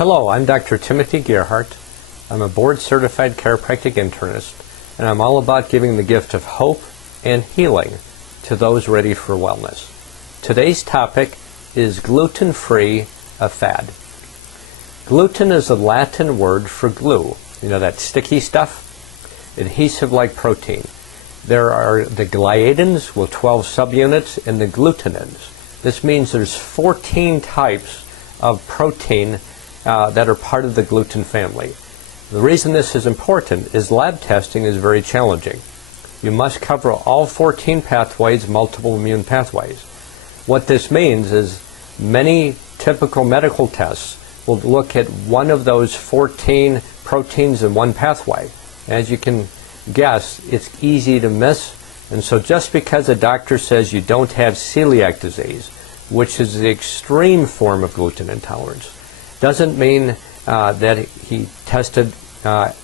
Hello, I'm Dr. Timothy Gerhart. I'm a board-certified chiropractic internist, and I'm all about giving the gift of hope and healing to those ready for wellness. Today's topic is gluten-free, a fad. Gluten is a Latin word for glue. You know, that sticky stuff? Adhesive like protein. There are the gliadins with 12 subunits and the glutenins. This means there's 14 types of protein that are part of the gluten family. The reason this is important is lab testing is very challenging. You must cover all 14 pathways, multiple immune pathways. What this means is many typical medical tests will look at one of those 14 proteins in one pathway. As you can guess, it's easy to miss, and so just because a doctor says you don't have celiac disease, which is the extreme form of gluten intolerance, doesn't mean that he tested, that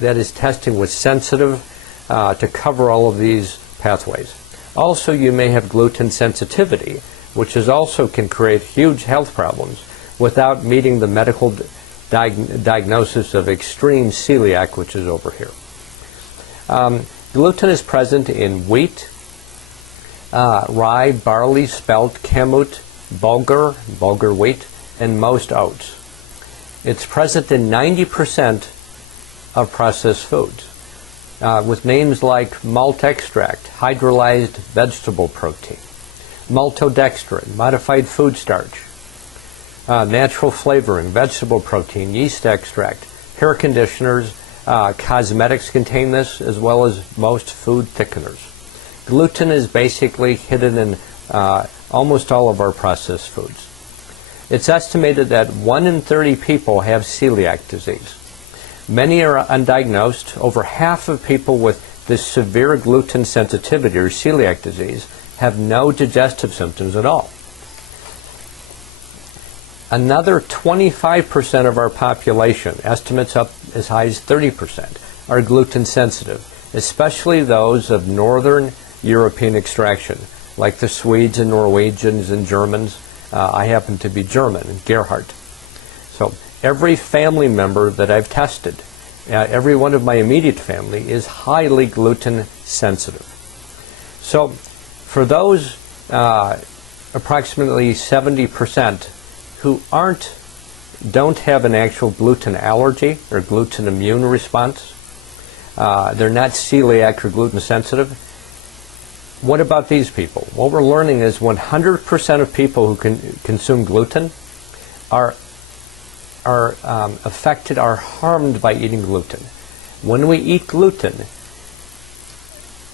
his testing was sensitive to cover all of these pathways. Also, you may have gluten sensitivity, which is also can create huge health problems without meeting the medical diagnosis of extreme celiac, which is over here. Gluten is present in wheat, rye, barley, spelt, kamut, bulgur wheat, and most oats. It's present in 90% of processed foods, with names like malt extract, hydrolyzed vegetable protein, maltodextrin, modified food starch, natural flavoring, vegetable protein, yeast extract, hair conditioners, cosmetics contain this, as well as most food thickeners. Gluten is basically hidden in almost all of our processed foods. It's estimated that 1 in 30 people have celiac disease. Many are undiagnosed. Over half of people with this severe gluten sensitivity or celiac disease have no digestive symptoms at all. Another 25% of our population, estimates up as high as 30%, are gluten sensitive, especially those of Northern European extraction, like the Swedes and Norwegians and Germans. I happen to be German, Gerhart. So every family member that I've tested, every one of my immediate family is highly gluten sensitive. So for those approximately 70% who don't have an actual gluten allergy or gluten immune response, they're not celiac or gluten sensitive. What about these people? What we're learning is 100% of people who consume gluten are affected, are harmed by eating gluten. When we eat gluten,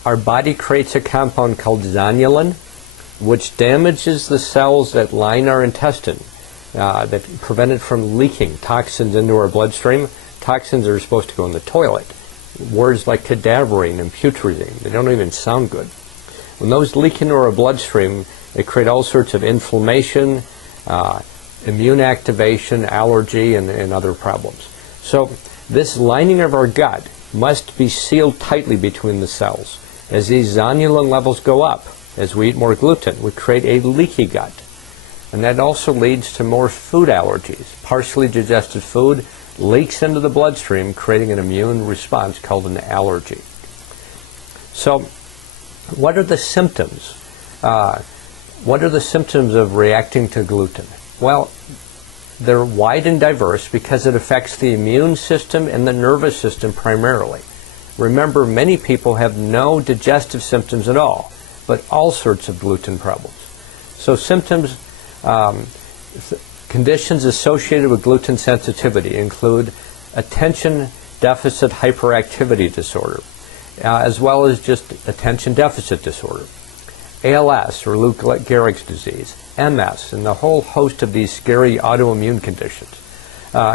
our body creates a compound called zonulin, which damages the cells that line our intestine, that prevent it from leaking toxins into our bloodstream. Toxins are supposed to go in the toilet. Words like cadaverine and putrescine, they don't even sound good. When those leak into our bloodstream, they create all sorts of inflammation, immune activation, allergy, and other problems. So this lining of our gut must be sealed tightly between the cells. As these zonulin levels go up, as we eat more gluten, we create a leaky gut. And that also leads to more food allergies. Partially digested food leaks into the bloodstream, creating an immune response called an allergy. So what are the symptoms? What are the symptoms of reacting to gluten? Well, they're wide and diverse because it affects the immune system and the nervous system primarily. Remember, many people have no digestive symptoms at all, but all sorts of gluten problems. So symptoms, conditions associated with gluten sensitivity include attention deficit hyperactivity disorder, as well as just attention deficit disorder, ALS or Lou Gehrig's disease, MS, and the whole host of these scary autoimmune conditions,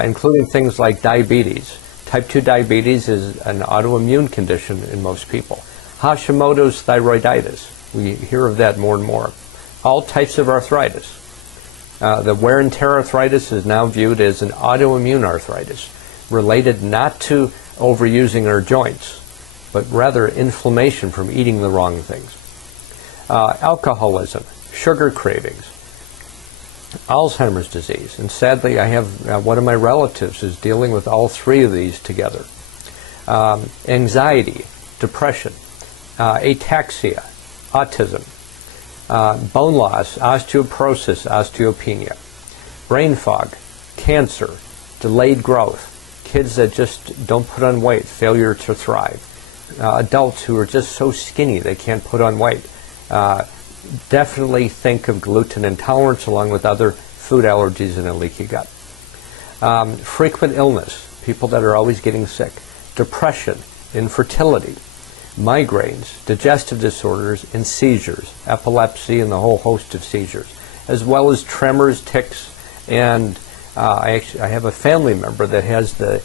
including things like diabetes. Type 2 diabetes is an autoimmune condition in most people. Hashimoto's thyroiditis, we hear of that more and more. All types of arthritis. The wear and tear arthritis is now viewed as an autoimmune arthritis, related not to overusing our joints, but rather inflammation from eating the wrong things. Alcoholism, sugar cravings, Alzheimer's disease, and sadly I have one of my relatives is dealing with all three of these together. Anxiety, depression, ataxia, autism, bone loss, osteoporosis, osteopenia, brain fog, cancer, delayed growth, kids that just don't put on weight, failure to thrive, adults who are just so skinny they can't put on weight. Definitely think of gluten intolerance along with other food allergies and a leaky gut. Frequent illness, people that are always getting sick, depression, infertility, migraines, digestive disorders, and seizures, epilepsy and the whole host of seizures, as well as tremors, tics, and I have a family member that has the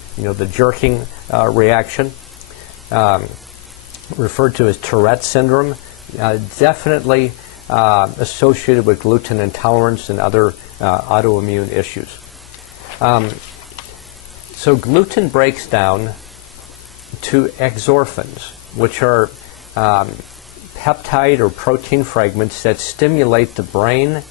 jerking reaction, referred to as Tourette syndrome, definitely associated with gluten intolerance and other autoimmune issues. So gluten breaks down to exorphins, which are peptide or protein fragments that stimulate the brain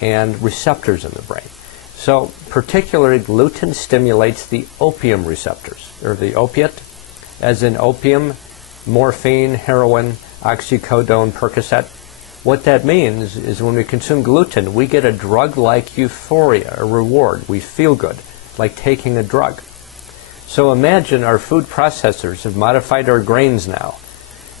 and receptors in the brain. So particularly gluten stimulates the opium receptors, or the opiate, as in opium, morphine, heroin, oxycodone, Percocet. What that means is when we consume gluten, we get a drug-like euphoria, a reward. We feel good, like taking a drug. So imagine our food processors have modified our grains now,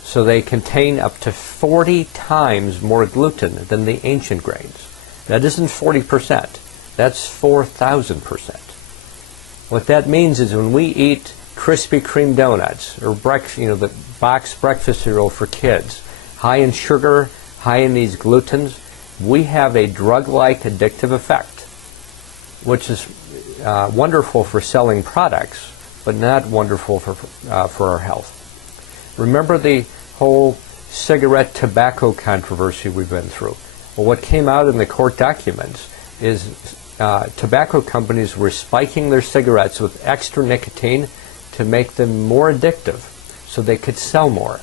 so they contain up to 40 times more gluten than the ancient grains. That isn't 40%, that's 4,000%. What that means is when we eat Krispy Kreme donuts or the box breakfast cereal for kids, high in sugar, high in these glutens, we have a drug-like addictive effect, which is wonderful for selling products, but not wonderful for our health. Remember the whole cigarette tobacco controversy we've been through? Well, what came out in the court documents is tobacco companies were spiking their cigarettes with extra nicotine to make them more addictive so they could sell more.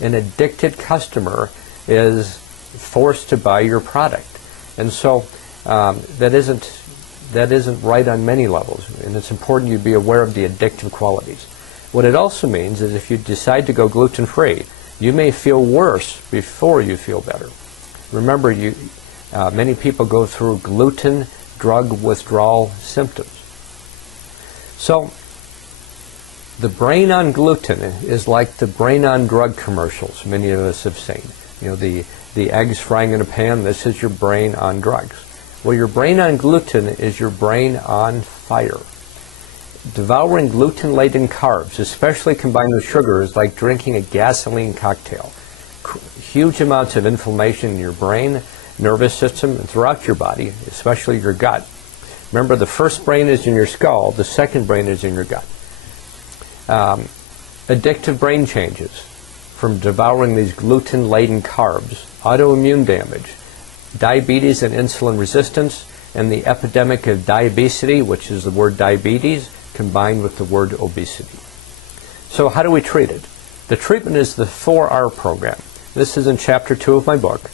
An addicted customer is forced to buy your product. And so that isn't right on many levels, and it's important you be aware of the addictive qualities. What it also means is if you decide to go gluten-free, you may feel worse before you feel better. Remember, many people go through gluten drug withdrawal symptoms. So the brain on gluten is like the brain on drug commercials many of us have seen. The eggs frying in a pan, this is your brain on drugs. Well, your brain on gluten is your brain on fire. Devouring gluten-laden carbs, especially combined with sugar, is like drinking a gasoline cocktail. Huge amounts of inflammation in your brain, nervous system, and throughout your body, especially your gut. Remember, the first brain is in your skull, the second brain is in your gut. Addictive brain changes from devouring these gluten-laden carbs, autoimmune damage, diabetes and insulin resistance, and the epidemic of diabesity, which is the word diabetes combined with the word obesity. So how do we treat it? The treatment is the 4R program. This is in Chapter 2 of my book.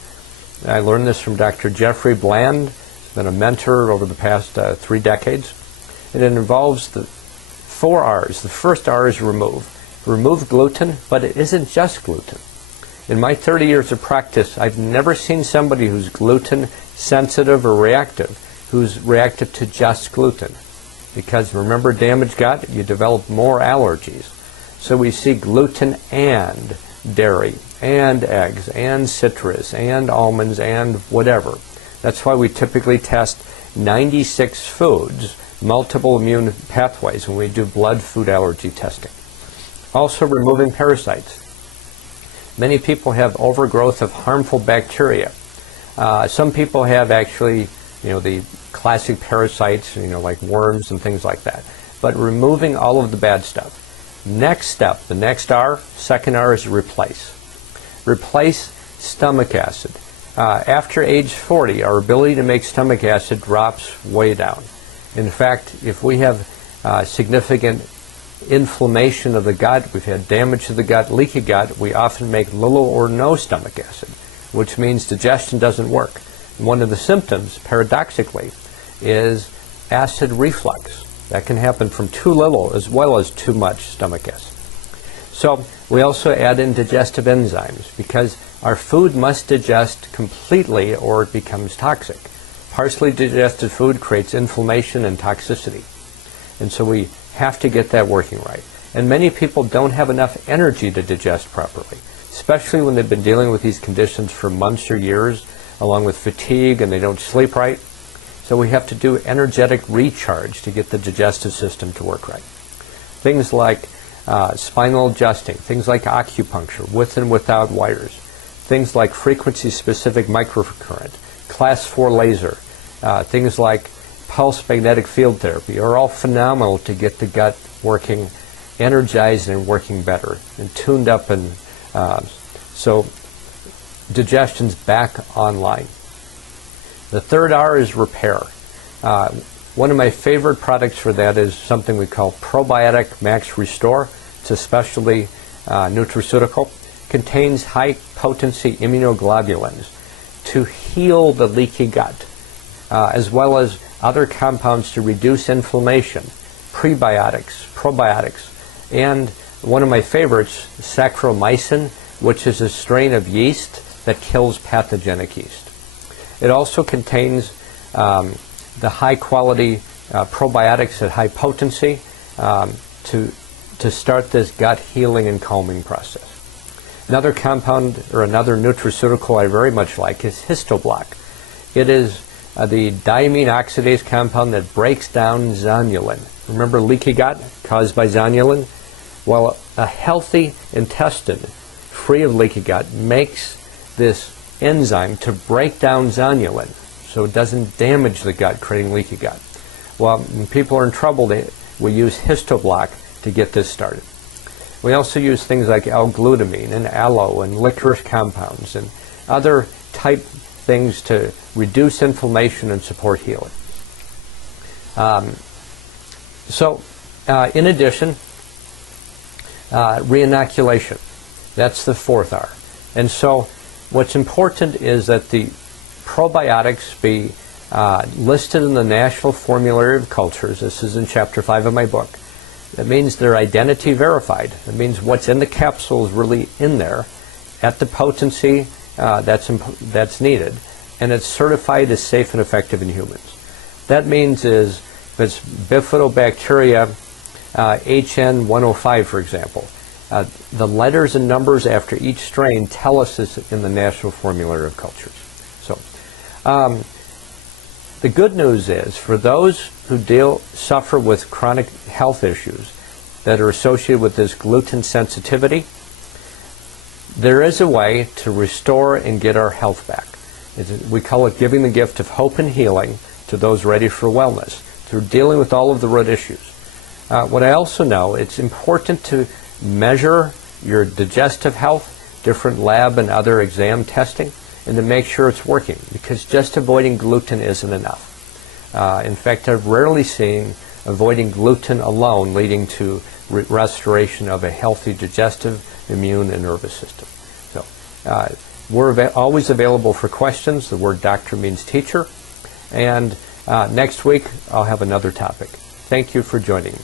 I learned this from Dr. Jeffrey Bland. He's been a mentor over the past 3 decades. And it involves the 4 R's. The first R is remove. Remove gluten, but it isn't just gluten. In my 30 years of practice, I've never seen somebody who's gluten sensitive or reactive who's reactive to just gluten. Because remember, damaged gut, you develop more allergies. So we see gluten and dairy and eggs and citrus and almonds and whatever. That's why we typically test 96 foods, multiple immune pathways, when we do blood food allergy testing. Also removing parasites. Many people have overgrowth of harmful bacteria. Some people have actually, the classic parasites, like worms and things like that. But removing all of the bad stuff. Next step, the next R, second R is replace. Replace stomach acid. After age 40, our ability to make stomach acid drops way down. In fact, if we have significant inflammation of the gut, we've had damage to the gut, leaky gut, we often make little or no stomach acid, which means digestion doesn't work. One of the symptoms, paradoxically, is acid reflux. That can happen from too little as well as too much stomach acid. So we also add in digestive enzymes because our food must digest completely or it becomes toxic. Partially digested food creates inflammation and toxicity. And so we have to get that working right. And many people don't have enough energy to digest properly, especially when they've been dealing with these conditions for months or years, along with fatigue, and they don't sleep right. So we have to do energetic recharge to get the digestive system to work right. Things like spinal adjusting, things like acupuncture, with and without wires, things like frequency-specific microcurrent, class 4 laser, things like pulse magnetic field therapy are all phenomenal to get the gut working, energized and working better and tuned up, and so digestion's back online. The third R is repair. One of my favorite products for that is something we call Probiotic Max Restore. It's a specialty nutraceutical. Contains high potency immunoglobulins to heal the leaky gut, as well as other compounds to reduce inflammation, prebiotics, probiotics, and one of my favorites, Saccharomycin, which is a strain of yeast that kills pathogenic yeast. It also contains the high quality probiotics at high potency to start this gut healing and calming process. Another compound or another nutraceutical I very much like is Histoblock. It is the diamine oxidase compound that breaks down zonulin. Remember leaky gut caused by zonulin? Well, a healthy intestine free of leaky gut makes this enzyme to break down zonulin so it doesn't damage the gut, creating leaky gut. Well, when people are in trouble, we use Histoblock to get this started. We also use things like L-glutamine and aloe and licorice compounds and other type things to reduce inflammation and support healing. In addition, reinoculation. That's the fourth R. And so what's important is that the probiotics be listed in the National Formulary of Cultures. This is in Chapter 5 of my book. That means they're identity verified. That means what's in the capsule is really in there at the potency that's needed, and it's certified as safe and effective in humans. That means is if it's bifidobacteria HN105, for example, the letters and numbers after each strain tell us this in the National Formulary of Cultures. So the good news is for those who suffer with chronic health issues that are associated with this gluten sensitivity, there is a way to restore and get our health back. We call it giving the gift of hope and healing to those ready for wellness through dealing with all of the root issues. What I also know, it's important to measure your digestive health, different lab and other exam testing, and to make sure it's working, because just avoiding gluten isn't enough. In fact, I've rarely seen avoiding gluten alone leading to restoration of a healthy digestive, immune, and nervous system. So we're always available for questions. The word doctor means teacher. And next week, I'll have another topic. Thank you for joining me.